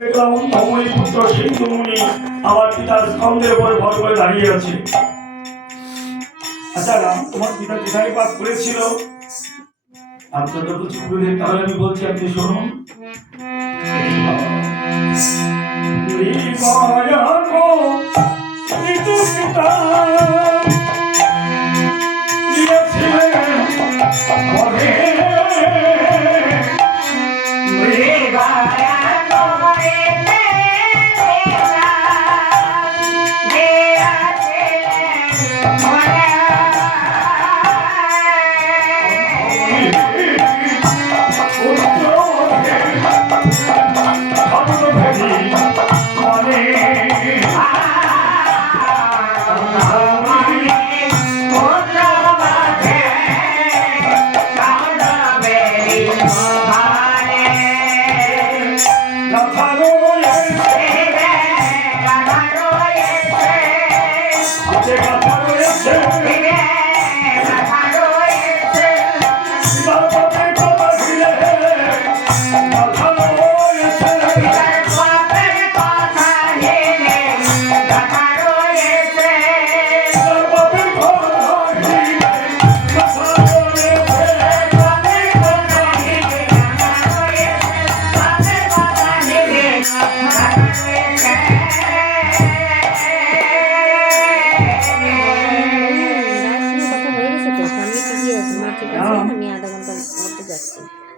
দেখলাম ধর্মই পুত্র সিন্ধুমুনি আমার পিতার স্কন্ধের উপরে ভর করে দাঁড়িয়ে আছে। আচ্ছা রাম, তোমার পিতা কোথায় পাপ করেছিল? আপনারা তো চুপ করে, তাহলে আমি বলছি, আপনি শুনুন।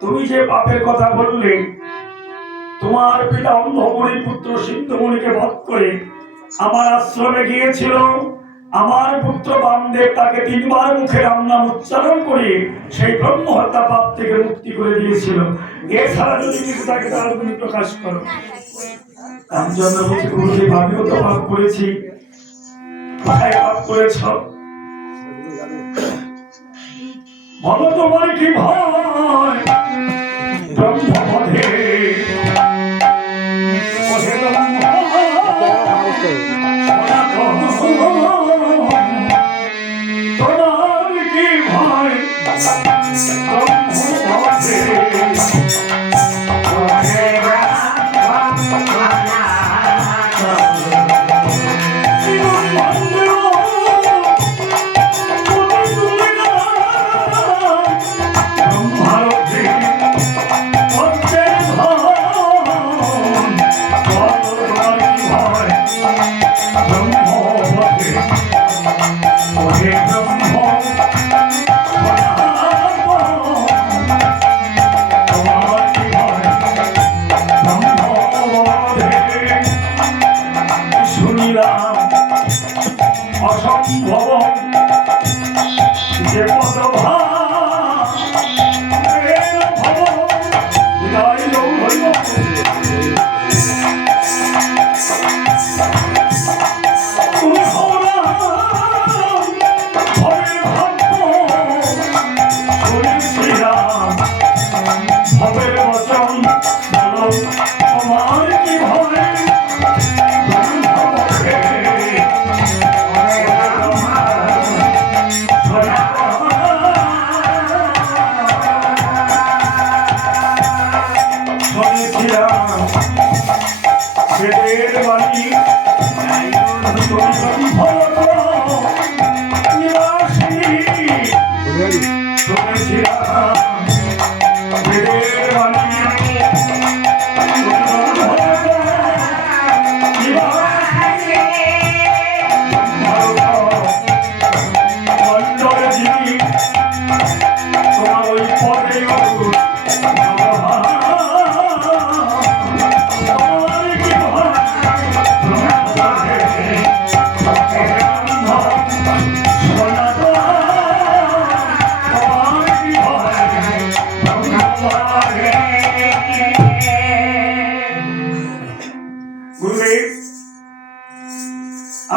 তুমি যে পাপের কথা বললে, তোমার পিতা অন্ধমণির পুত্র সিন্ধুমণিকে বধ করে আমার আশ্রমে গিয়েছিল। আমার পুত্র বামদেব তাকে 3 বার মুখে রাম নাম উচ্চারণ করে সেই ব্রহ্ম হত্যা পাপ থেকে মুক্তি করে দিয়েছিল। এছাড়া যদি কিছু থাকে তাহলে তুমি প্রকাশ করো। রামচন্দ্র বলছে, গুরুজি, আমিও তো পাপ করেছি। কোথায় পাপ করেছ বলো, তোমার কি ভয়? ব্রহ্মবধে তোমার কি ভয়? অসম্ভব যে পদভা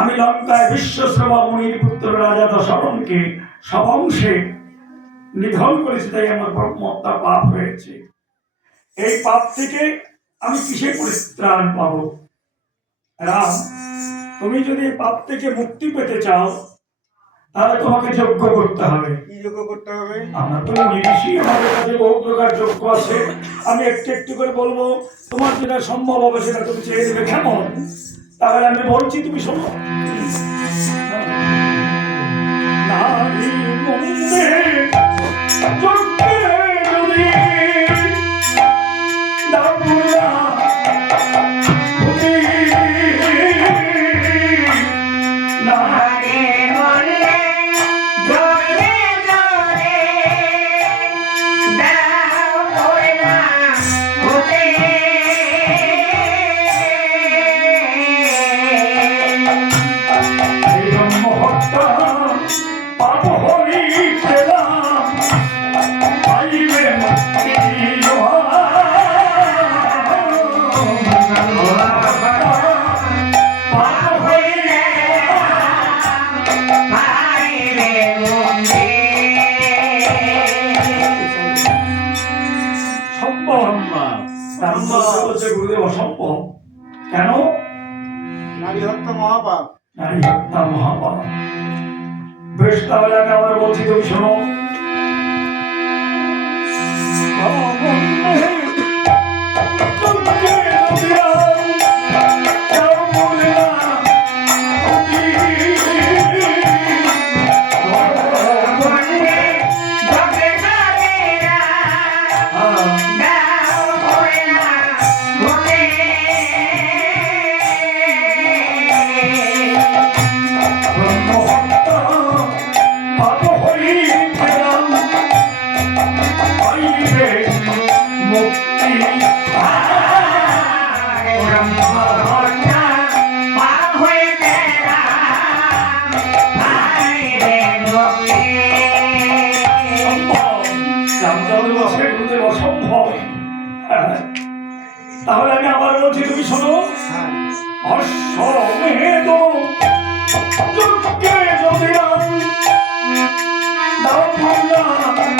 আমি লঙ্কায় বিশ্বশ্রবা মুনির পুত্র রাজা দশরথকে সবংশে নিধন করেছি, তাই আমার ব্রহ্মহত্যা পাপ হয়েছে। এই পাপ থেকে আমি কিসে পরিত্রাণ পাবো? রাম, তুমি যদি পাপ থেকে মুক্তি পেতে চাও তাহলে তোমাকে যজ্ঞ করতে হবে। কি যোগ্য করতে হবে? আমরা তো ঋষি, আমাদের কাছে বহু প্রকার যজ্ঞ আছে। আমি একটু একটু করে বলবো, তোমার যেটা সম্ভব হবে সেটা তুমি চেয়ে দেবে, কেমন? তাহলে আমি বলছি, তুমি শোনো। নারী মন্দে যজ্ঞে যদি দাবুয়া ভূমি, নারী মন্দে যজ্ঞে যদি দাবুয়া ভূমি, ব্রহ্মহত্যা পাপ হইতে রাম পাইবে মুক্তি। পাপ হইলে পাইবে মুক্তি। সম্ভব বলছে গুরুদেব, অসম্ভব। কেন? নারী হত্যা মহাপাপ। নারী হত্যা মহাপাপ। বেশ, তাহলে আমি আবার বলছি, তুমি শোনো। মন্দে যজ্ঞে যদি দাবুয়া ভূমি, ব্রহ্মহত্যা পাপ হইতে রাম পাইবে মুক্তি। ব্রহ্মহত্যা পাপ হইতে রাম পাইবে মুক্তি। রামচন্দ্র বলছে, গুরুদেব অসম্ভব। তাহলে আমি আবার বলছি, তুমি শোনো। হ্যাঁ। অশ্বমেধ যজ্ঞে যদি রাম দাবুয়া ভূমি,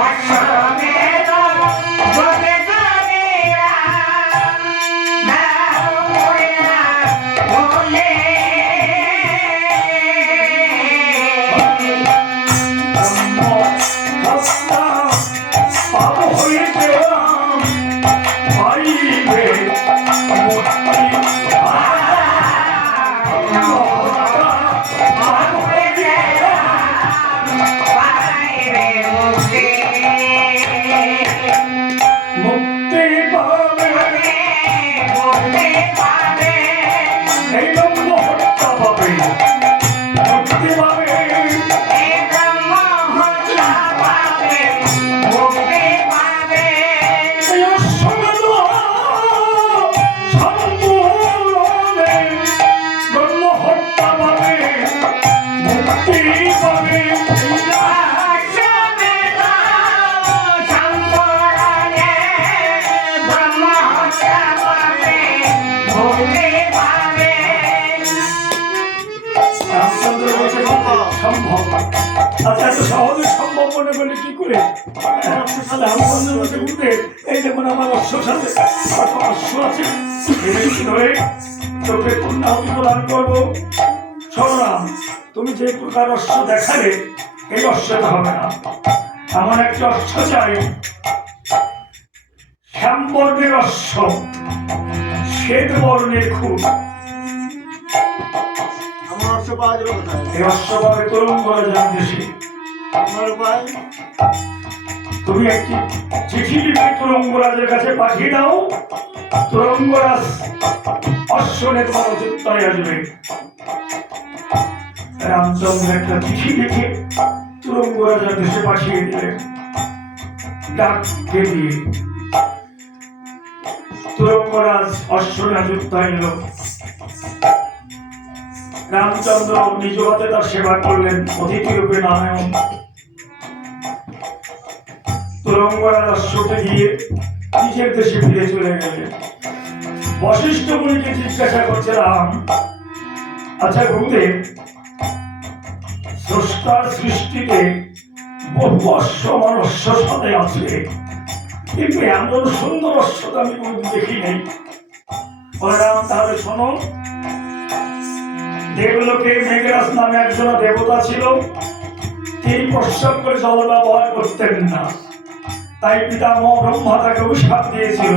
অশ্বমেধ যজ্ঞে যদি রাম দাবুয়া ভূমি, ব্রহ্মহত্যা পাপ হইতে রাম পাইবে মুক্তি। পাপ হইতে পাইবে মুক্তি। মুক্তি পাবে। মুক্তি পাবে। এই ব্রহ্মহত্যা পাবে, মুক্তি পাবে। এই ব্রহ্মহত্যা পাবে, মুক্তি পাবে। এই অশ্বমেধ সম্পূর্ণে ব্রহ্মহত্যা পাবে, মুক্তি পাবে। অশ্বমেধ সম্পূর্ণে ব্রহ্মহত্যা পাবে, মুক্তি পাবে। রামচন্দ্র বলছে, সম্ভব। আচ্ছা, এত সহজে সম্ভব মনে করলে কি করে? রামচন্দ্র বলছে, গুরুদেব, এই দেখুন আমার অশ্ব সাথে অশ্ব আছে, এদেরকে ধরে চোখে পূর্ণাহুতি প্রদান করবো। শোনো রাম, তুমি যে প্রকার অশ্ব দেখালে এই অশ্বটা হবে না। আমার একটা অশ্ব চাই, শ্যামবর্ণের অশ্ব, শ্বেত বর্ণের খুব। আমার অশ্ব পাওয়া যাবে কোথায়? এই অশ্ব পাবে তরুণ করা যান দেশে। আমার উপায়? তুমি একটি চিঠি লিখে তুরঙ্গরাজের কাছে পাঠিয়ে দাও। তুরঙ্গরাজ অশ্বনে তোমার অযোধ্যায় আসবে। রামচন্দ্র একটা চিঠি লিখে তুরঙ্গরাজের দেশে পাঠিয়ে দিলেন। ডাককে দিয়ে তুরঙ্গরাজ অশ্বনে অযোধ্যায় এলো। রামচন্দ্র নিজ হাতে তার সেবা করলেন, অতিথি রূপে নারায়ণ। তুরঙ্গরাজ অশ্বতে গিয়ে নিজের দেশে ফিরে চলে গেলেন। বশিষ্ঠ মুনিকে জিজ্ঞাসা করছে রাম, আচ্ছা গুরুদেব, স্রষ্টার সৃষ্টিতে বহু অশ্ব মনুষ্য সাথে আছে, কিন্তু এমন সুন্দর অশ্ব তো আমি কোনোদিন দেখি নাই। রাম, তাহলে শোনো, দেবলোকে মেঘরাজ নামে একজন দেবতা ছিল। তিনি প্রস্রাব করে জল ব্যবহার করতেন না। তাই পিতামহ ব্রহ্মা তাকে অভিশাপ দিয়েছিল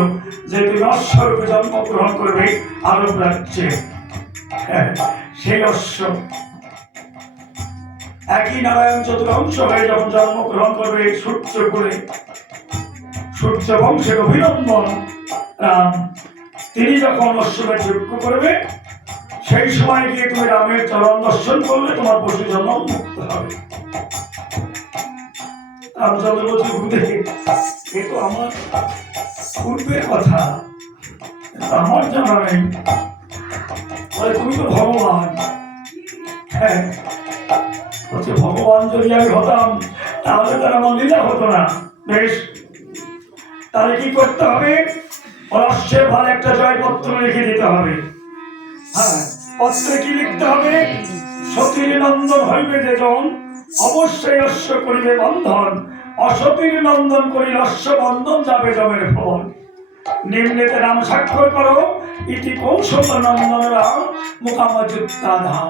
যে তুমি অশ্বরূপে জন্মগ্রহণ করবে আরব রাজ্যে। সেই অশ্ব একই নারায়ণ চতুরংশ হয়ে যখন জন্মগ্রহণ করবে সূর্য করে, সূর্য বংশের অভিনন্দন রাম, তিনি যখন অশ্বমের যজ্ঞ করবে সেই সময় গিয়ে তুমি রামের চরণ দর্শন করলে তোমার পশু জন্ম মুক্ত হবে। রামচন্দ্র বলছে, গুরুদেব এ তো আমার পূর্বের কথা, আমার জানা নেই। বলে, তুমি তো ভগবান। হ্যাঁ, বলছে, ভগবান যদি আমি হতাম তাহলে তার আমার লীলা হতো না। বেশ, তাহলে কি করতে হবে? অবশ্যই ভালো একটা জয়পত্র লিখে দিতে হবে। হ্যাঁ, পত্রে কি লিখতে হবে? সতীর নন্দন হইবে যে জন, অবশ্যই অশ্ব করিবে বন্ধন, অসতীর নন্দন করি অশ্ব বন্ধন যাবে জমের ফল। নিম্নেতে নাম স্বাক্ষর করো, ইতি কৌশল নন্দন রাম মুখামযুক্তা ধাম।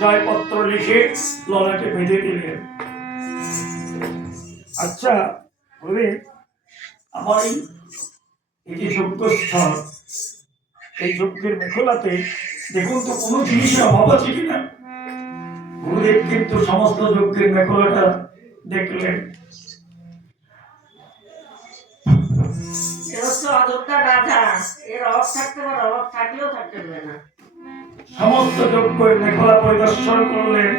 জয়পত্র লিখে ললাটে বেঁধে দিলেন। আচ্ছা, বলে আমার এই যে যজ্ঞস্থল, এই যজ্ঞের মেখলাতে দেখুন তো কোনো জিনিসের অভাব আছে কিনা। গুরুদেব কিন্তু সমস্ত যজ্ঞের মেখলাটা দেখলেন। সমস্ত যজ্ঞের মেখলা পরিদর্শন করলেন।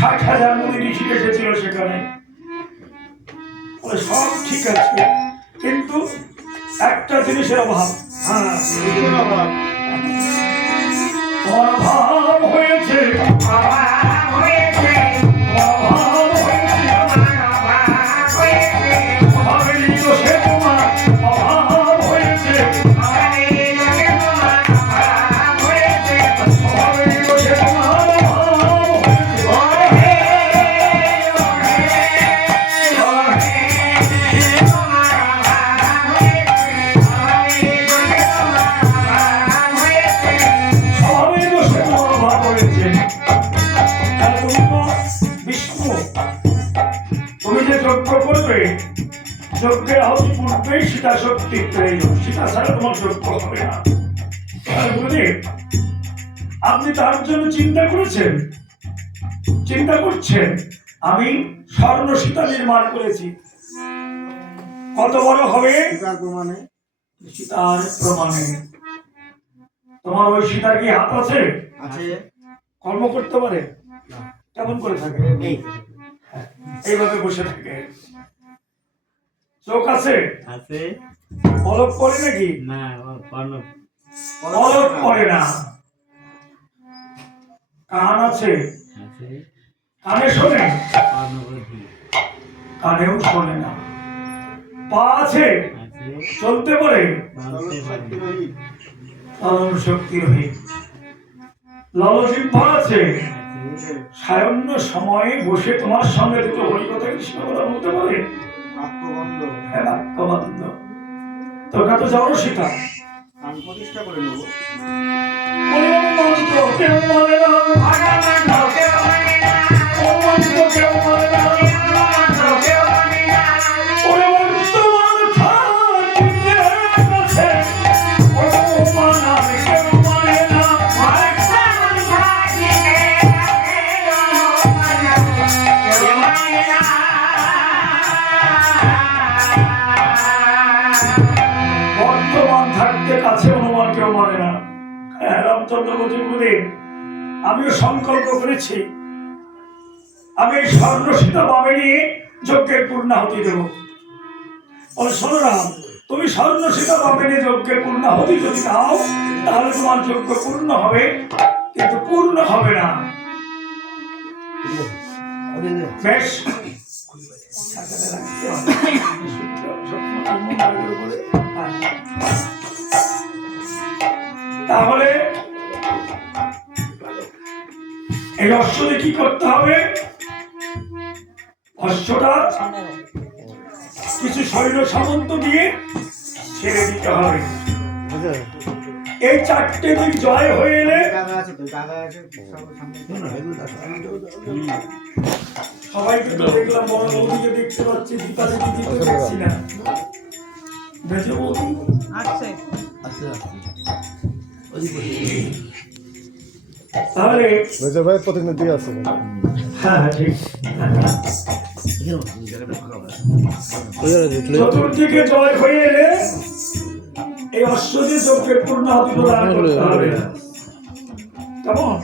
60,000 মুনি ঋষি এসেছিল সেখানে। সব ঠিক আছে, কিন্তু একটা জিনিসের অভাব। হ্যাঁ, অভাব হয়েছে, অভাব হয়েছে, অভাবেরই দোষে তোমার অভাব হয়েছে, অভাবেরই দোষে তোমার অভাব হয়েছে। যজ্ঞের আহুতি পূর্বেই সীতা শক্তির প্রয়োজন, সীতা ছাড়া তোমার যজ্ঞ হবে না। গুরুদেব, আপনি তার জন্য চিন্তা করেছেন, চিন্তা করছেন। আমি স্বর্ণ সীতা নির্মাণ করেছি। কত বড় হবে? সীতার প্রমাণে। তোমার ওই সীতার কি হাত আছে? কর্ম করতে পারে? কেমন করে থাকে? এইভাবে বসে থাকে। চোখ আছে? পলক পড়ে নাকি? পলক পড়ে না। কান আছে? কানে শোনে? কানেও শোনে না। পা আছে? চলতে পারে? চলন শক্তি রহিত। ললজিহ্বা আছে? সায়ন্য সময়ে বসে তোমার সঙ্গে দুটো হরিকথা কৃষ্ণ কথা বলতে পারে? হ্যাঁ, বাক্যবন্ধ। তোরা তো যাও সীতা, প্রতিষ্ঠা করে নেব। কেউ মানে না, কেউ মানে না, কেউ মানে না। ওরে বর্তমান থাকে আছে, ও মানা কেউ মানে না। বর্তমান থাকতে কাছে অনুমান কেউ মানে না। রামচন্দ্র বলছে, গুরুদেব আমিও সংকল্প করেছি, আমি এই স্বর্ণ সীতা বামে নিয়ে যজ্ঞের পূর্ণাহুতি দেব। শোনো রাম, তুমি স্বর্ণ সীতা বামে নিয়ে যজ্ঞের পূর্ণাহুতি যদি দাও তাহলে তোমার যজ্ঞ পূর্ণ হবে, কিন্তু পূর্ণ হবে না। বেশ, তাহলে এই অশ্বকে কি করতে হবে? অশ্বটা কিছু সৈন্য সামন্ত দিয়ে ছেড়ে দিতে হবে। এই চারটে দিক জয় হয়ে এলে টাকা আছে তো, টাকা আছে সব সামনে। সবাইকে তো দেখলাম, বড় বৌদিকে দেখতে পাচ্ছি, দীপা দিদি তো দেখছি না। মেজ বৌদি তাহলে মেজর ভাই প্রতিনিধি আছে। হ্যাঁ ঠিক। চতুর্দিকে জয় হয়ে এলে এই অশ্বতী যজ্ঞের পূর্ণাহুতি প্রদান করতে হবে। কেমন?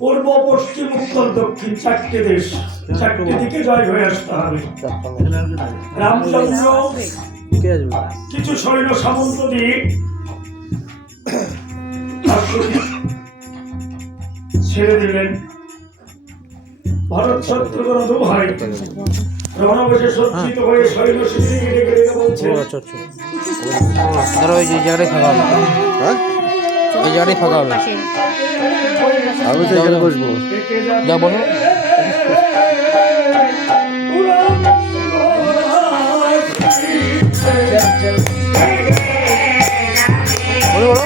পূর্ব, পশ্চিম, উত্তর, দক্ষিণ চারটে দেশ, চারটে দিকে জয় হয়ে আসতে হবে। রামচন্দ্র কিছু সৈন্য সামন্ত দিয়ে ছেড়ে দিলেন। ভরত শত্রুঘ্ন দু ভাই রণবেশে সজ্জিত হয়ে সৈন্য শিবিরে ডেকে ডেকে বলছে, ধরো ওই যে জায়গাটায় থাকা হবে, হ্যাঁ ওই জায়গাটায় থাকা হবে। আমি তো এখানে বসবো। যা বলো। বলো বলো।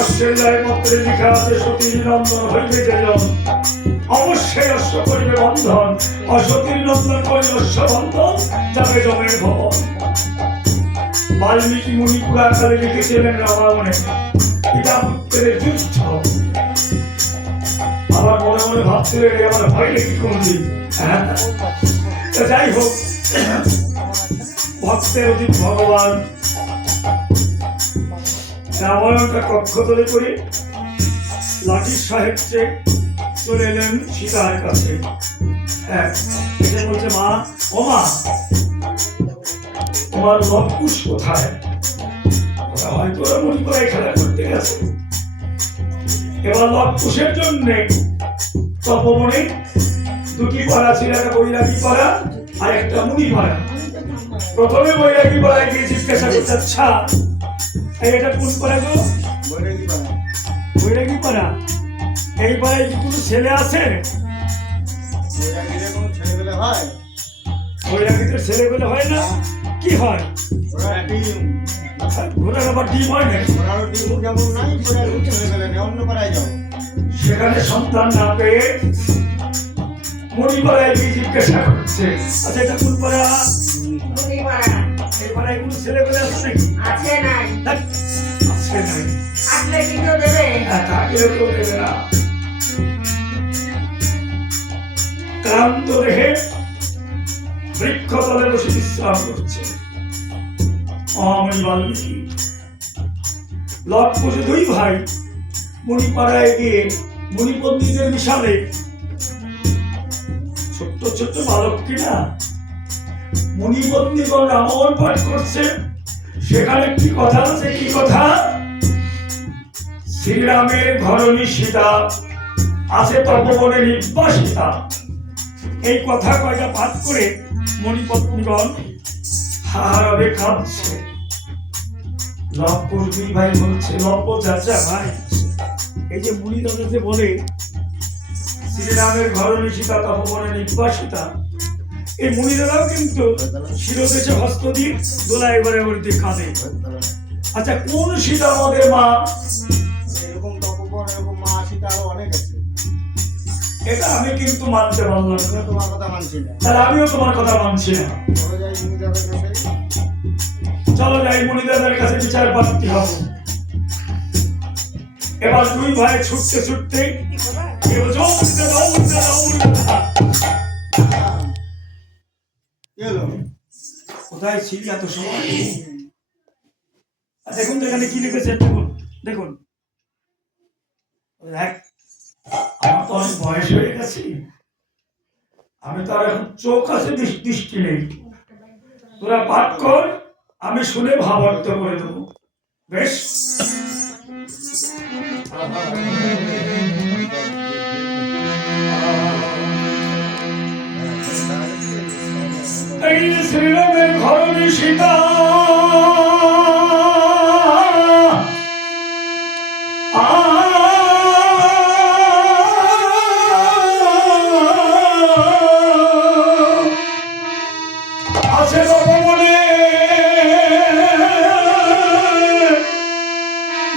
অস্ট্রেলিয়ায় পত্রে লেখা আছে সতীর নন্দন হইবে যেজন অবশ্যই অশ্ব করিবে বন্ধন, অসতীর নন্দন করিবে অশ্ব বন্ধন, যাবে জমের ভবন। বাল্মীকি মুনি পুরাকালে লিখেছিলেন রামায়ণে পিতা পুত্রের যুদ্ধ। আবার মনে মনে ভাবছিলেন আমার ভয় লেগে কোনদিন। যাই হোক, ভক্তের অধিক ভগবান রামায়ণটা কক্ষ তলে করে লাঠির সাহায্যে চলে এলেন সীতার কাছে। হ্যাঁ, এসে বলছে, মা ও মা, তোমার লবকুশ কোথায়? হয়তো ওরা মনে করে খেলা করতে গেছে। এবার লবকুশের জন্য তপবনে দুটি পাড়া ছিল, একটা বৈরাগী পাড়া আর একটা মুনি পাড়া। প্রথমে বৈরাগী পাড়ায় গিয়ে জিজ্ঞাসা করতে, আচ্ছা এটা কোন পাড়া গো? বৈরাগী পাড়া। বৈরাগী পাড়া। এই পাড়ায় কি কোনো ছেলে আছে? বৈরাগীরে কোনো ছেলেবেলে হয়? বৈরাগীদের ছেলেগুলো হয় না? কি হয়? ওরা ডিম। ঘোড়ার আবার ডিম হয় না? ওরাও ডিম যেমন নাই, বৈরাগীর ছেলেবেলে নেই, অন্য পাড়ায় যাও। সেখানে সন্তান না পেয়ে মণিপাড়ায় গিয়ে জিজ্ঞাসা করছে, আচ্ছা এটা কোন পাড়া? মুনিপাড়া। এই পাড়ায় কোনো ছেলেগুলো আছে নাকি? আছে নাই? ধ্যাৎ, আছে নাই। আসলে কিন্তু দেবে। তাকেও তো দেবে না। ক্লান্ত দেহে বৃক্ষতলে বসে বিশ্রাম করছে মহামণি বাল্মীকি। লবকুশে দুই ভাই মণিপাড়ায় গিয়ে মণিপন্ডিতের মিশালে, ছোট্ট ছোট্ট বালক কিনা মণিপন্ডিতগণ রামায়ণ পাঠ করছে। সেখানে কি কথা আছে? কি কথা? শ্রীরামের ঘরণী সীতা আছে তপবনে নির্বাসিতা। এই কথা কয়টা পাঠ করে মণিপত্নীগণ হাহারবে কাঁদছে। লবকুশ দুই ভাই বলছে, লব্য চাচা ভাই, এই যে মুনি দাদা যে বলে শ্রীরামের ঘরণী সীতা তপবনে নির্বাসিতা, এই মুনি দাদাও কিন্তু শিরদেশে হস্ত দিয়ে দোলায় এবারে দিয়ে কাঁদে। আচ্ছা কোন সীতা আমাদের মা? এরকম তপবন, এরকম মা সীতা আরো অনেক আছে। এটা আমি কিন্তু মানতে পারলাম না। আমিও তোমার কথা মানছি না। তাহলে আমিও তোমার কথা মানছি না। চলো যাই মুনিদাদের কাছে। চলো যাই মুনিদাদের কাছে বিচার প্রাপ্তি হবো। এবার দুই ভাই ছুটতে ছুটতে কি হলো? কোথায় ছিলি এত সময়? দেখুন তো এখানে কি লিখেছে, দেখুন দেখুন। দেখ, আমার তো অনেক বয়স হয়ে গেছে, আমি তো আর এখন চোখ আছে, দৃষ্টি নেই। তোরা পাঠ কর, আমি শুনে ভাবার্থ করে দেবো। বেশ? এই শ্রীরামের ঘরণী সীতা আছে তপবনে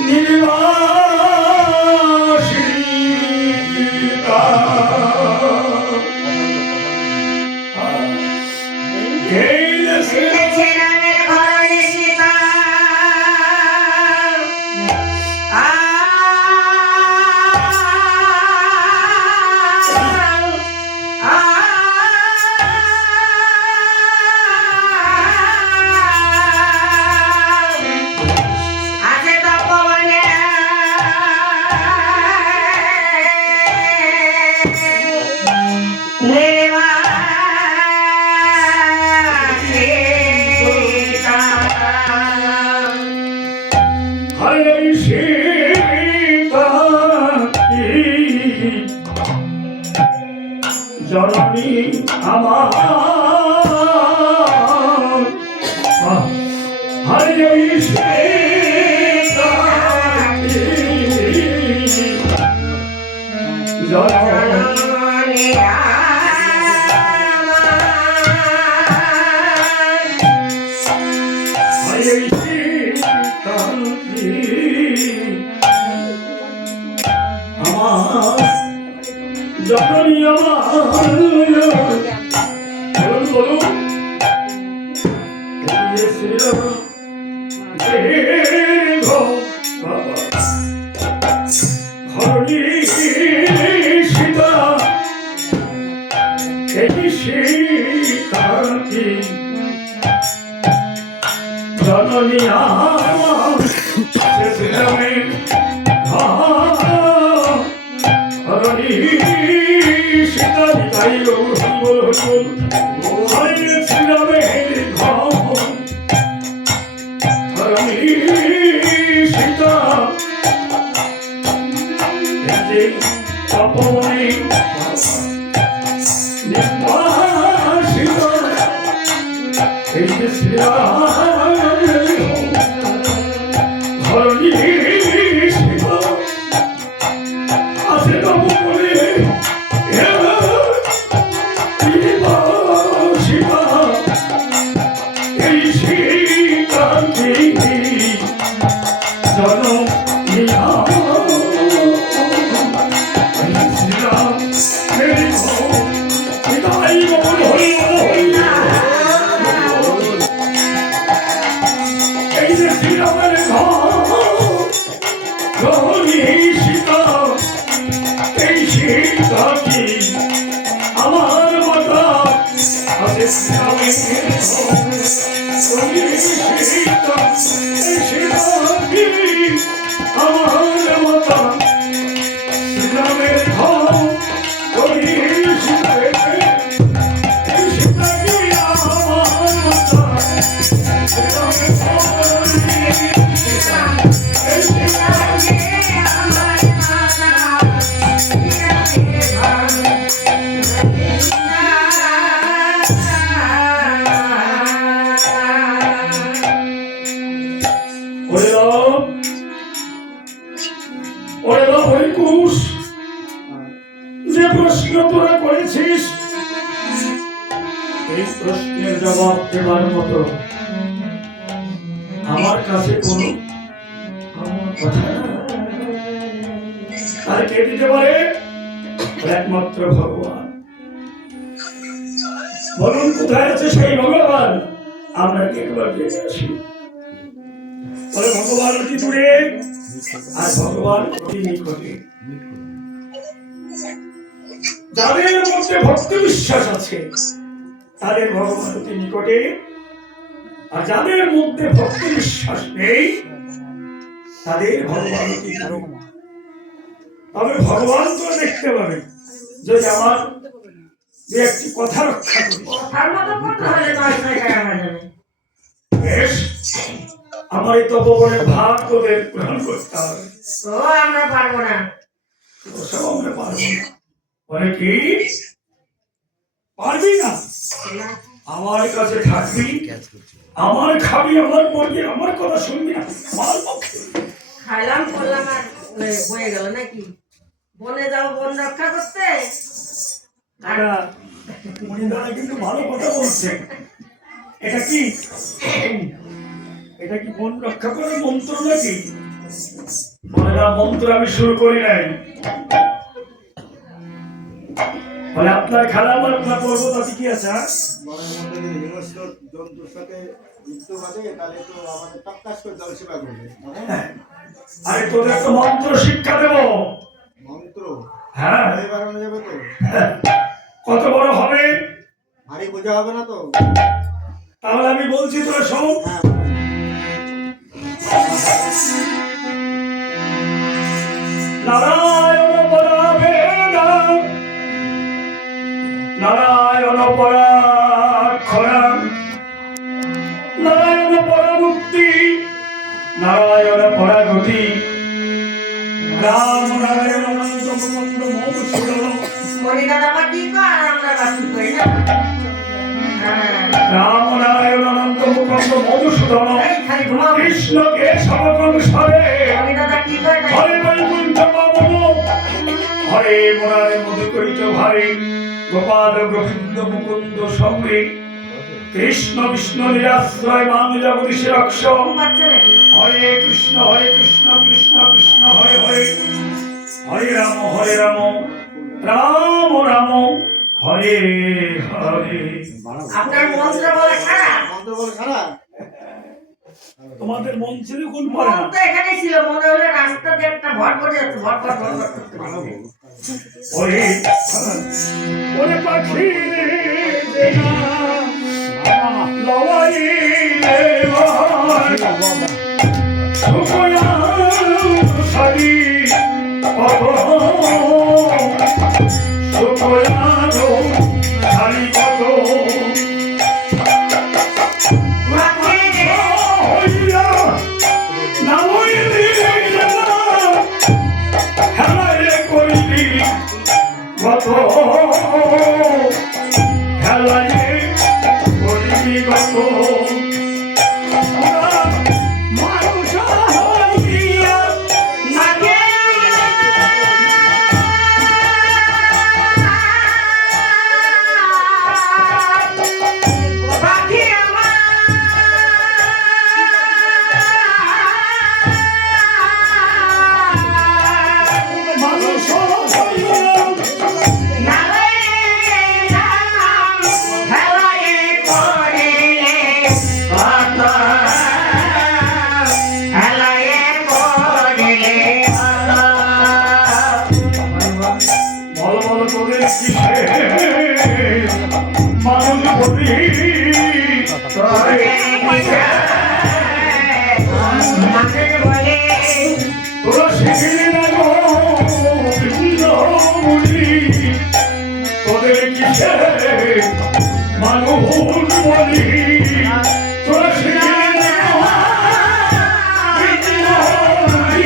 নির্বাসিতা। শ্রীরামের ঘরণী সীতা। আছে তপবনে নির্বাসিতা। হরে সীতা কি জননী আমার, হরে সীতা কি জননী হরে সীতা কি আমার জননী আমার। বলুন বলুন, এই যে শ্রীরাম দীর্ঘ বাবা ঘরণী সীতা, এই সীতা কি জননী আমার। শ্রীরামের ঘরণী সীতা বিদায় হরি বল হরি বল। হরে শ্রীরামের ঘরণী তপবনে নির্বাসিত এই যে শ্রীরাম ধরণী শিব আছে তপবনে শিবা এই শ্রীকান্তি জনম শ্রীরাম মেরি বিদায় বল এই যে শ্রীরামের ঘর সীতা এই সীতা কি আমার মাতা আছে শ্রীরামের সীতা এই সীতা কি আমার মাতা শ্রীরামের ঘর সীতা এই সীতা কি আমার মাতা শ্রীরামের ঘর এই সীতা হরিকুশ যে প্রশ্ন তোরা করেছিস এই প্রশ্নের জবাব দেবার মতো আমার কাছে কোনো কথা নেই। আর কে দিতে পারে? একমাত্র ভগবান। বলুন কোথায় আছে সেই ভগবান? আমরা একবার দেখে আসি। বলে ভগবান অতি দূরে আর ভগবান অতি নিকটে। যাদের মধ্যে ভক্তি বিশ্বাস আছে তাদের ভগবান অতি নিকটে, আর যাদের মধ্যে ভক্তি বিশ্বাস নেই তাদের ভগবান অতি দূরে। তবে ভগবান তো দেখতে পাবে যদি আমার দু একটি কথা রক্ষা করি। বেশ, আমার এই তপবনের ভাগ তোদের গ্রহণ করতে হবে। আমরা পারবো না। ওসব আমরা পারবো না। বলে কি পারবি না? আমার কাছে থাকবি, আমার খাবি, আমার পড়বি, আমার কথা শুনবি না, আমার পক্ষে। খাইলাম করলাম আর বয়ে গেল নাকি? বনে যাও বন রক্ষা করতে। মণিদারা কিন্তু ভালো কথা বলছে। এটা কি বন রক্ষা করার মন্ত্র নাকি? মনেরা মন্ত্র আমি শুরু করি নাই। বলে আপনার খেলা আমার আপনার করবো তাতে কি আছে? বনের মধ্যে যদি হিংস্র জন্তুর সাথে যুদ্ধ বাঁধে তাহলে তো আমাদের টপকাশ করে জল সেবা করবে। আরে তোদের তো মন্ত্র শিক্ষা দেব। মন্ত্র হ্যাঁ, এই বাড়ানো যাবে তো? কত বড় হবে ভারী বোঝা হবে না তো? তাহলে আমি বলছি তোরা শোন। হ্যাঁ, নারায়ণ পরাবেদা নারায়ণ পরাক্ষরা নারায়ণ পরামুক্তি নারায়ণ পরাগতি রাম নারায়ণ অনন্ত মুকুন্দ মধুসূদন মনি দাদা বা কি কর আমরা বাকি করি না। রাম নারায়ণ অনন্ত মুকুন্দ মধুসূদন এই খালি ঘুমাবো। কৃষ্ণ কেশব কংসরে মনি দাদা কি কয় না? হরে বৈকুণ্ঠ পাবন হরে মুরারে মধুকৈট ভারে গোপাল গোবিন্দ মুকুন্দ সমরে কৃষ্ণ বিষ্ণু নিরাশ্রয় মানব জগদীশ রক্ষ ঘুম পাচ্ছে নাকি? হরে কৃষ্ণ কৃষ্ণ কৃষ্ণ হরে হরে হরে রাম রাম রাম হরে হরে। আপনার মন্ত্র বলে ছাড়া মন্ত্র বলে ছাড়া তোমাদের মন ছেড়ে কোন পারে না? মন্ত্র এখানে ছিল, মনে হলো রাস্তা দিয়ে একটা ভট করে যাচ্ছে, ভট ভট ভট ভট করতে। ওরে ওরে পাখি রে লওয়াইলে ভাই সুকয়া সারি সুকয়া সারি কত হইয়া না হইলি না হেলাইলে করিলি গত মানুষ হইয়া নাগে পাখি আমার মানুষ হইয়া বল বল তোদের কিসে মানুষ বলি তোরা শিখিলি না গো বিভিন্ন বলি তোদের কিসে মানুষ বলি তোরা শিখিলি না বিভিন্ন বলি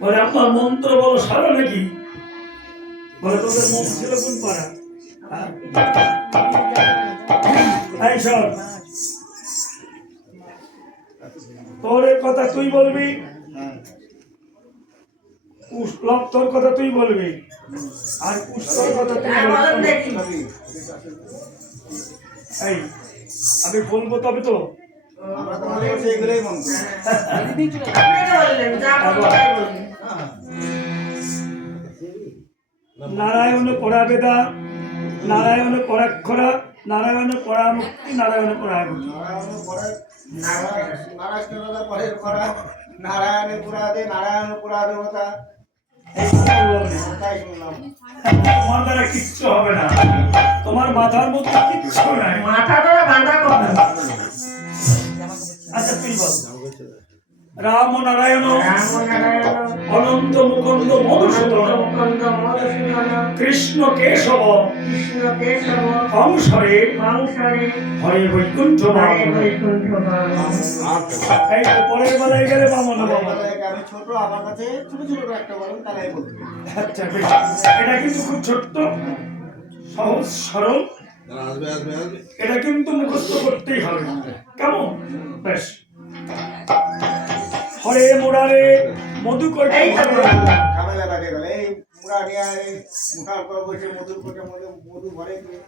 বলে আপনার মন্ত্র বলো সারা নাকি বলে তোদের মন ছিল কোন পাড়া এই সব তোর কথা তুই বলবি তোর কথা তুই বলবি আর পুষ্পর কথা তুই বলবি এই আমি বলবো তবে তো আমরা তো মনে করছি এগুলোই মন্ত্র নারায়ণ পরাবেদা নারায়ণ পরাক্ষরা নারায়ণ পরামুক্তি নারায়ণ পরামুক্তি নারায়ণ পরের করা নারায়ণের পুরাদে নারায়ণ পুরাদেবতা তাই শুনলাম। তোমার দ্বারা কিচ্ছু হবে না তোমার মাথার মধ্যে কিচ্ছু নাই মাথা ধরে বাঁধা করবে আচ্ছা তুই বল রাম নারায়ণ অনন্ত মুকুন্দ মধুসূদন কৃষ্ণ কেশব কংসরে হরে বৈকুণ্ঠ এই তো পরের বেলায় গেলে বামন বাবা আমি ছোট আমার কাছে ছোট ছোট একটা বলুন তাহলে বলতে আচ্ছা বেশ এটা কিন্তু খুব ছোট্ট সহজ সরল এটা কিন্তু মুখস্থ করতেই হবে কেমন বেশ হরে মুরারে মধু কোটে ঝামেলা লাগে গেলে এই মুড়া নিয়ে মুখার পর বসে মধুর কোটে মধু ভরে দিয়ে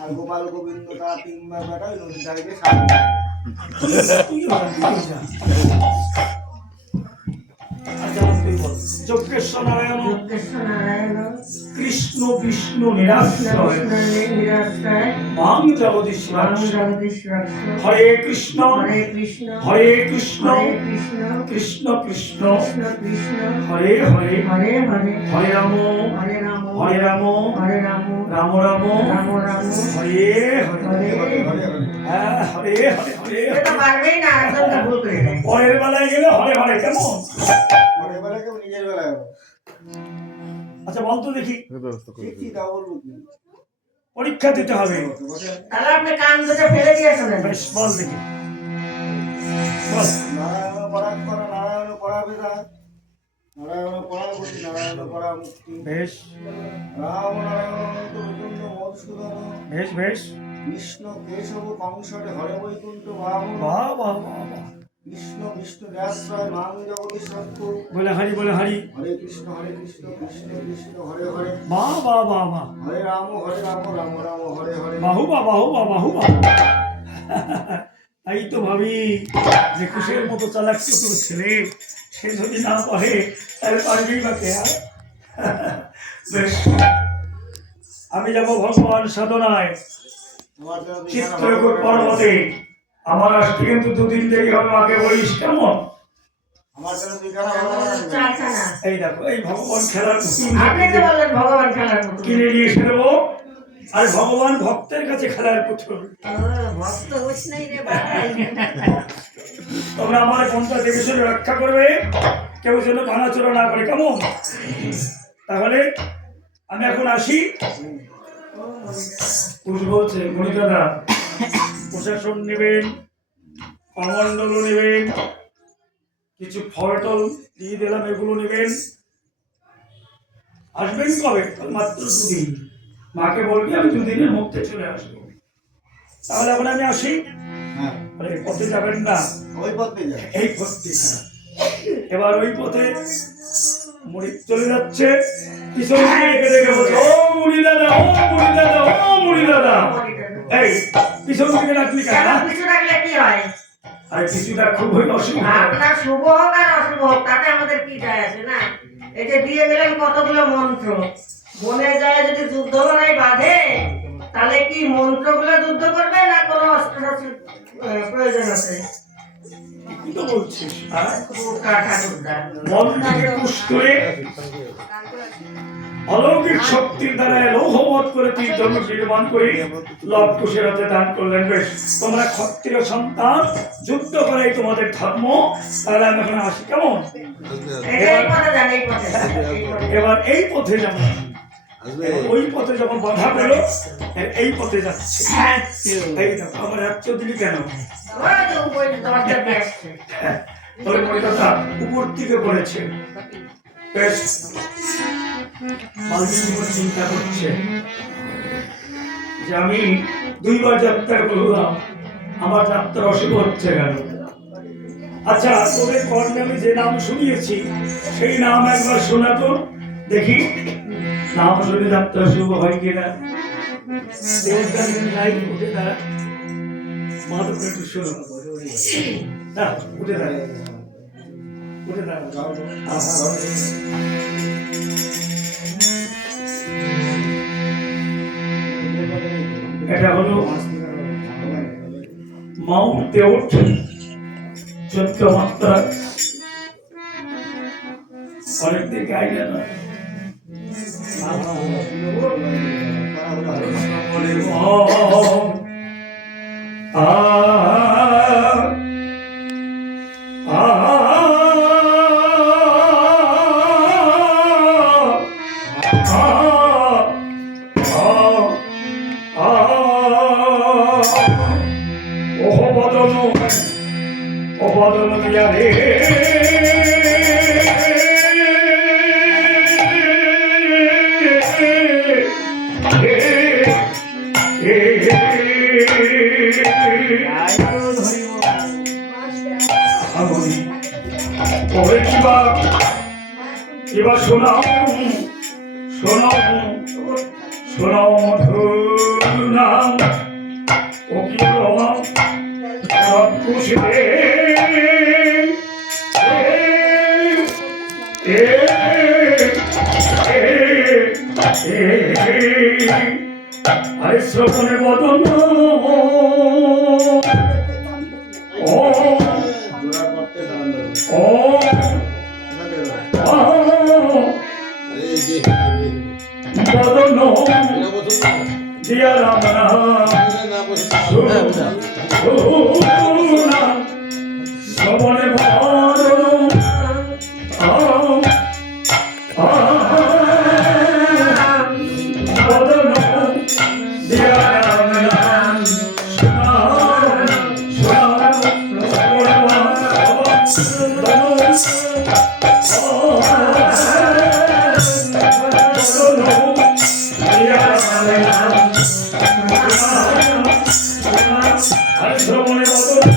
আর গোপাল গোবিন্দ তা তিনবার বেটা ওই নদীর ধারে গিয়ে যজ্ঞেশ্বর নারায়ণ কৃষ্ণ বিষ্ণু নিরাশ্রয় মাং জগদীশ্বর হরে কৃষ্ণ হরে কৃষ্ণ কৃষ্ণ কৃষ্ণ হরে হরে হরে রাম হরে রাম রাম রাম হরে হরে হ্যাঁ হরে হরে হরে পরের বেলায় গেলে হরে হরে কেমন পরের বেলা কেউ নিজের বেলায় আচ্ছা বলতো দেখি শিখছি তা বলবো কি পরীক্ষা দিতে হবে তাহলে আপনি কান ধরে ফেলে দিয়েছেন বেশ বল দেখি বল নারায়ণ পরাগ করা নারায়ণ পরাবেদা নারায়ণ পরাবতী নারায়ণ পরামুক্তি বেশ রাম নারায়ণ অনন্ত মুকুন্দ মধুসূদন বেশ বেশ কৃষ্ণ কেশব কংসরে হরে বৈকুণ্ঠ বাহন বাহ বাহ বাহ বাহ কৃষ্ণ বিষ্ণু দাসায় মাম জগদীশ্বর বলে হরি হরে কৃষ্ণ কৃষ্ণ কৃষ্ণ হরে হরে বাহ বাহ বাহ বাহ হরে রাম রাম রাম হরে হরে বাহুবা বাহুবা বাহুবা তাই তো ভাবি যে খুশের মতো চালাক চতুর ছেলে সে যদি না পড়ে তাহলে পারবেই বা কে আর? বেশ আমি যাব ভগবান সাধনায় তোমার জন্য চিত্রকূট পর্বতে আমার আসতে কিন্তু 2 দিন দেরি হবে, মাকে বলিস কেমন? আমার জন্য 2খানা ভালো লাগবে। চারখানা। এই দেখো, এই ভগবান খেলার পুতুল আপনি তো বললেন ভগবান খেলার পুতুল। কিনে নিয়ে এসে দেবো। আর ভগবান ভক্তের কাছে খেলার পুতুল। ও, ভক্ত হইস নাই রে ভাই। তোমরা আমার কোনটা দেখে শুনে রক্ষা করবে, কেউ যেন ভাঙাচোরা না করে, কেমন? তাহলে আমি এখন আসি। পুষ বলছে, মণি দাদা প্রশাসন নেবেন, কমণ্ডল নেবেন, কিছু ফল টল দিয়ে দিলাম, এগুলো নেবেন। আসবেন কবে? মাত্র 2 দিন। মাকে বলবি আমি 2 দিনের মধ্যে চলে আসবো। তাহলে এখন আমি আসি। হ্যাঁ, আরে পথে যাবেন না, ওই পথে যাও। এই পথে। এবার ওই পথে মুড়ি চলে যাচ্ছে, পিছন দিকে রেখে রেখে বলছে, ও মুড়ি দাদা, ও মুড়ি দাদা, ও মুড়ি দাদা। এই পিছন দিকে রাখলি কেন? কেন পিছু রাখলে কি হয়? আরে কিছুটা খুবই অসুবিধা। আপনার শুভ হোক আর অশুভ হোক তাতে আমাদের কি যায় আসে না? এই যে দিয়ে গেলেন কতগুলো মন্ত্র, বনে যায় যদি যুদ্ধ লড়াই বাঁধে তাহলে কি মন্ত্রগুলো যুদ্ধ করবে না কোনো অস্ত্র প্রয়োজন আছে? কি তো বলছিস? হ্যাঁ? ঠাকুরদা মন থেকে পুশ করে অলৌকিক শক্তির দ্বারা লৌহবৎ করে তীর ধনুক নির্মাণ করে লব কুশের হাতে দান করলেন। বেশ, তোমরা ক্ষত্রিয় সন্তান, যুদ্ধ করাই তোমাদের ধর্ম। তাহলে আমি এখন আসি, কেমন? এই পথে যান, এই পথে যান, এই পথে। এবার এই পথে যাবো। ওই পথে যখন বাধা পেল, এই পথে যাচ্ছে। এই দেখো, আমার এত দিলি কেন? ওই যে উপরে দরজা দিয়ে আসছে। ওই মনিটা উপর থেকে পড়েছে। বেশ, মালদিন চিন্তা করছে যে আমি 2 বার যাত্রা করলাম, আমার যাত্রা অশুভ হচ্ছে কেন? আচ্ছা, তোদের কর্ণে আমি যে নাম শুনিয়েছি সেই নাম একবার শোনা তো দেখি, নাম শুনে যাত্রা শুভ হয় কিনা। দেবতার নাই, উঠে দাঁড়া, মাধব একটু শোনো। না, উঠে দাঁড়া, উঠে দাঁড়া। এটা হলো মাউন্ট দেউট, 14 মাত্রা। অনেকদিন গাইলে নয়। অবদন দিয়া রে কিবা শোনাও, শোনাও, শোনাও মধুর নাম। ও কি রমাও খুশি রে, আরে শ্রবণে বদন ও ও বদন দিয়া রাম শ্রবণে বদন বদন দিয়া রাম শ্রবণে বদন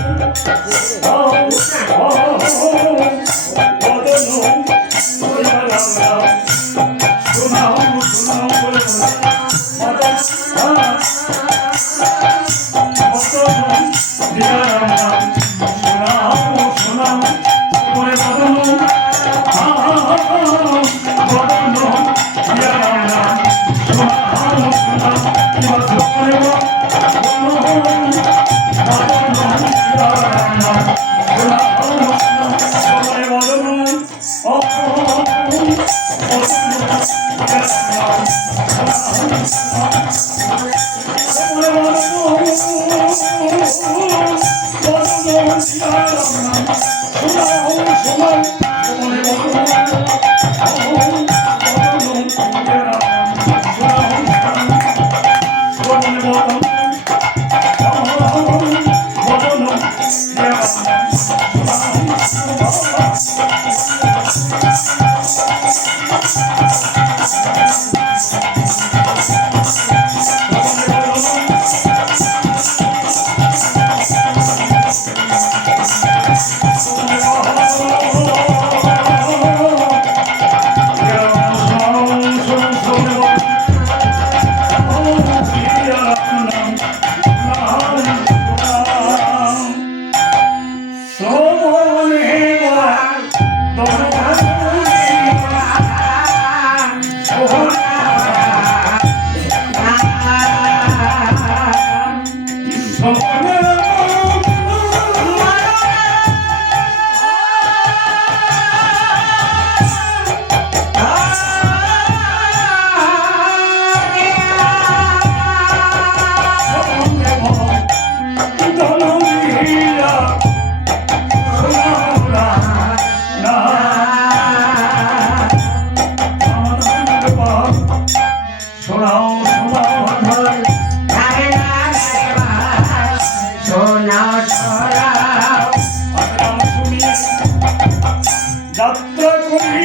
যাত্রা করি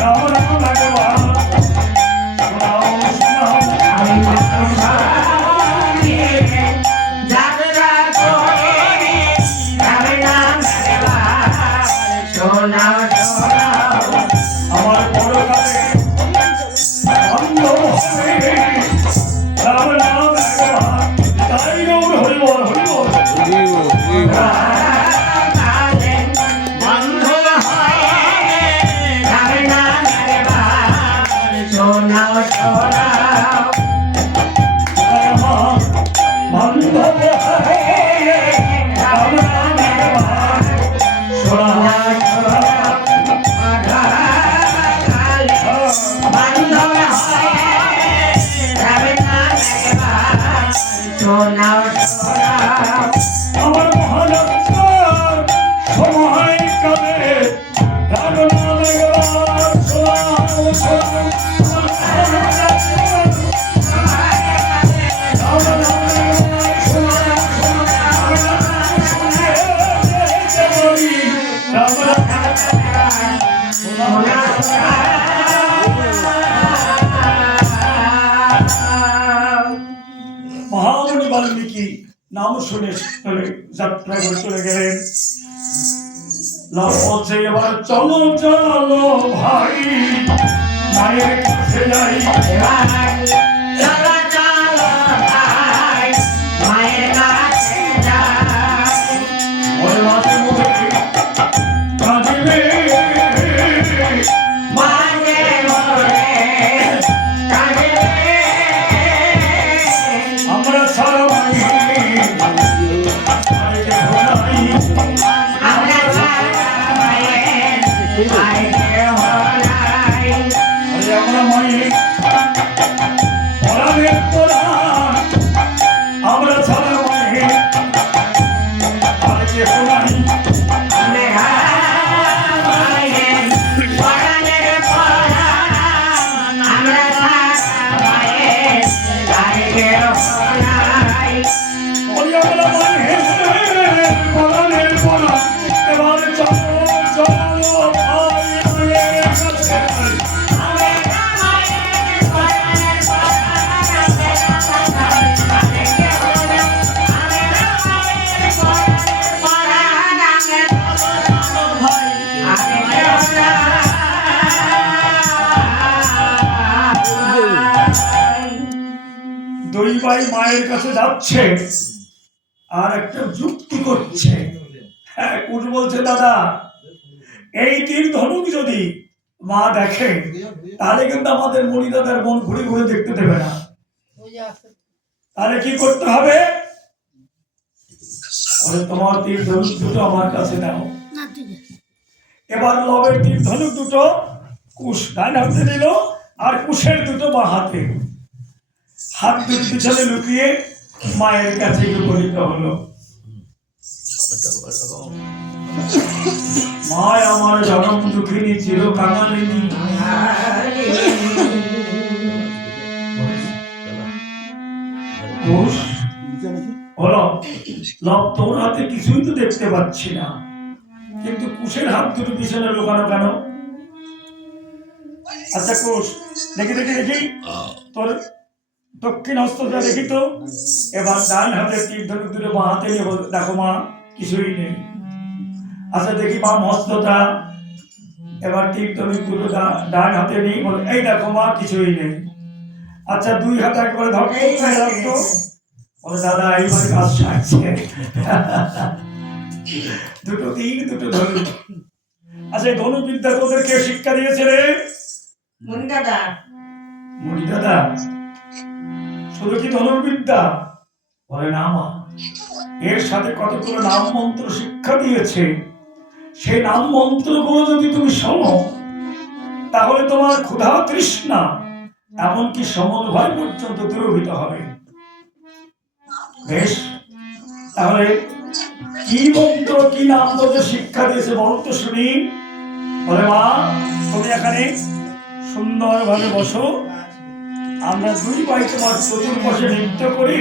রাম রাম ভগবান শোনাও শোনাও আমার বড় কাছে বন্ধ হবে রাম রাম ভগবান তাই গৌর হরি বল হরি বল আমার মহাযাত্রার সময় কালে রাম নাম একবার শোনাও শোনাও মহামুনি বাল্মীকি নাম শুনে যাত্রা করে চলে গেলেন। বলছে এবার চলো চলো ভাই মায়ের কাছে যাই। ওরে মাঝে মধ্যে কাঁদিবে আমরা সারা আমরা ছাড়া মায়ের আর কেহ নাই। এবার চলো চলো ভাই মায়ের কাছে। দুই ভাই মায়ের কাছে যাচ্ছে আর একটা যুক্তি করছে। হ্যাঁ, কুশ বলছে দাদা এই তীর ধনুক যদি মা দেখে তাহলে কিন্তু আমাদের মণি দাদার মন ঘুরে ঘুরে দেখতে দেবে না। তাহলে কি করতে হবে? তোমার তীর ধনুক দুটো আমার কাছে দাও। এবার লবের তীর ধনুক দুটো কুশ ডান হাতে দিল আর কুশের দুটো বা হাতে, হাত দুটো পিছনে লুকিয়ে মায়ের কাছে উপনীত হলো। মায় আমার জনম দুঃখিনী চির কাঙালিনী ঘোষ হলো লব তোর হাতে কিছুই তো দেখতে পাচ্ছি না, কিন্তু কুশের হাত দুটো পিছনে লুকানো কেন? আচ্ছা কোষ, দেখি দেখি দেখি তোর দক্ষিণ হস্তটা দেখি তো। এবার ডান হাতে তীর ধনুক দুটো বাঁ হাতে নিয়ে বল, দেখো মা কিছুই নেই। আচ্ছা দেখি বাম হস্তটা, এবার তীর ধনুক দুটো ডান হাতে নিয়ে বল, এই দেখো মা কিছুই নেই। আচ্ছা দুই হাতে একবারে ধরতে রাখতো, বলে দাদা এইবার কাজ সারছে। দুটো তীর দুটো ধনুক। আচ্ছা এই ধনুবিদ্যা তোদেরকে শিক্ষা দিয়েছে রে মুনি দাদা? মুনি দাদা শুধু কি ধনুর্বিদ্যা? বলে না মা, এর সাথে কতগুলো নাম মন্ত্র শিক্ষা দিয়েছে। সেই নাম মন্ত্রগুলো যদি তুমি শোনো, তাহলে তোমার ক্ষুধা তৃষ্ণা এমনকি সমন ভয় পর্যন্ত দূরীভূত হবে। বেশ, তাহলে কি মন্ত্র কি নাম তোদের শিক্ষা দিয়েছে বলতো শুনি। বলে মা তুমি এখানে সুন্দরভাবে বসো, আমরা দুই ভাই তোমার চতুর্পাশে নৃত্য করে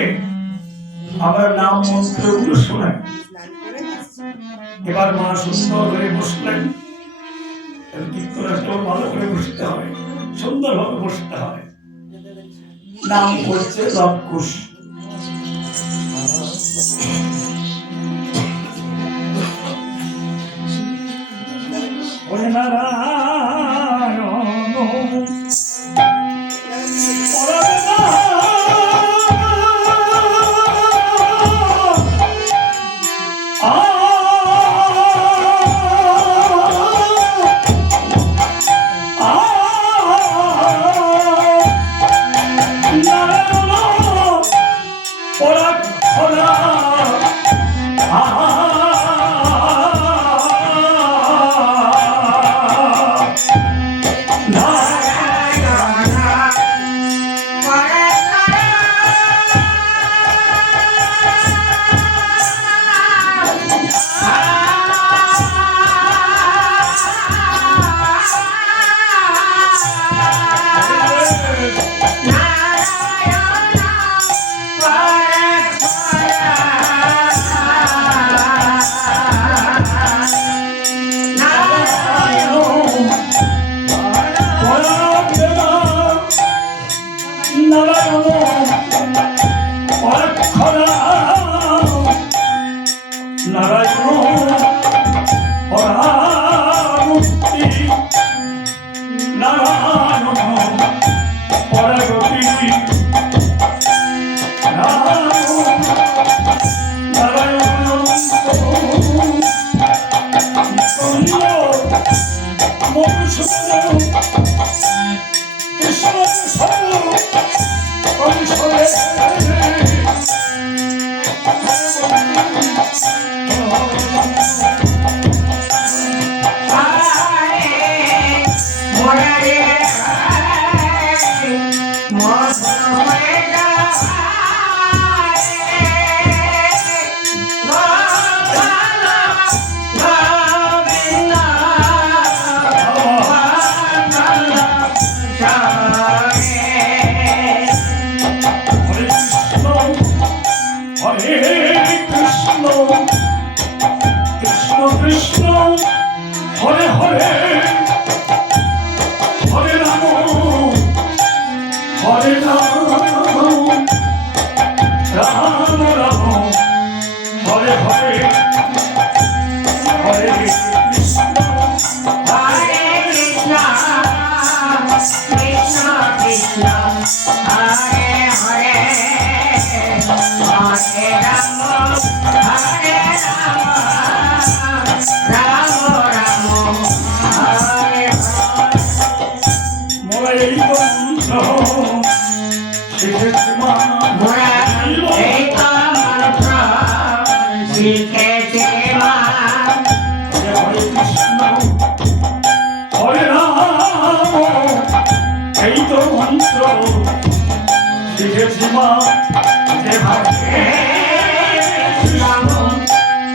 আমরা নাম মন্ত্রগুলো শোনাই। এবার মা সুন্দর হয়ে বসলেন। ভালো করে বসতে হয়, সুন্দরভাবে বসতে হয়। নাম করছে লবকুশ।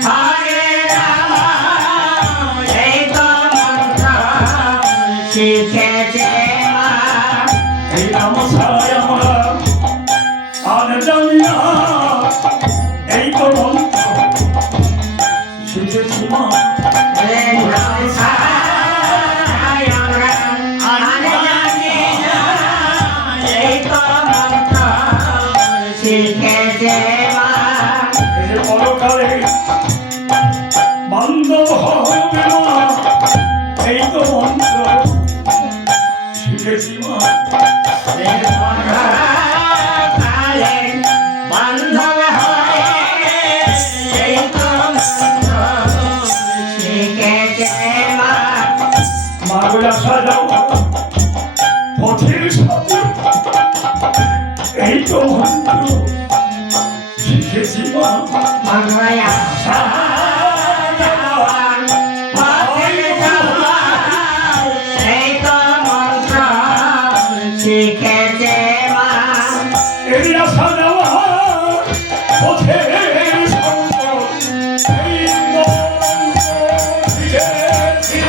Hare শিখেছি মা এই যে পরকালে বান্ধব হবে মা এই তো মন্ত্র শিখেছি মা মাগো আসা যাও পথের সাথে এই তো মন্ত্র শিখেছি মা এই আসা যাওয়া পথের সম্পদ এই মন্ত্র শিখেছি মা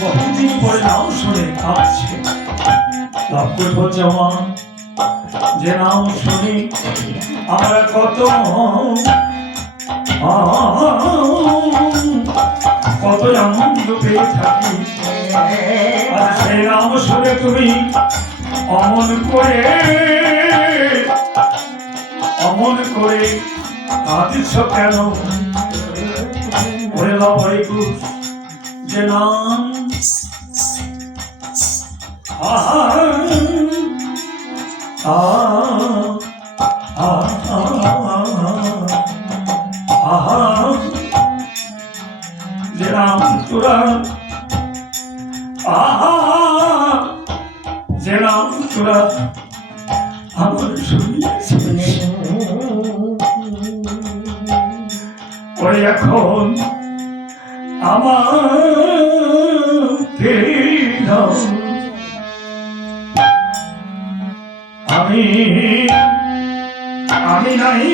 বহুদিন পরে নাম শুনে কাঁদছে লাভ করবো জমা যে নাম শুনি আমরা কত কত আনন্দ পেয়ে থাকি আর সেই নাম শুনে তুমি অমন করে কাঁদিস কেন ওরে লবরে কুশ যে নাম যে নাম তোরা যে নাম তোরা আমার শুনিয়েছিস ওরে এখন আমাকে দাও আমি নাই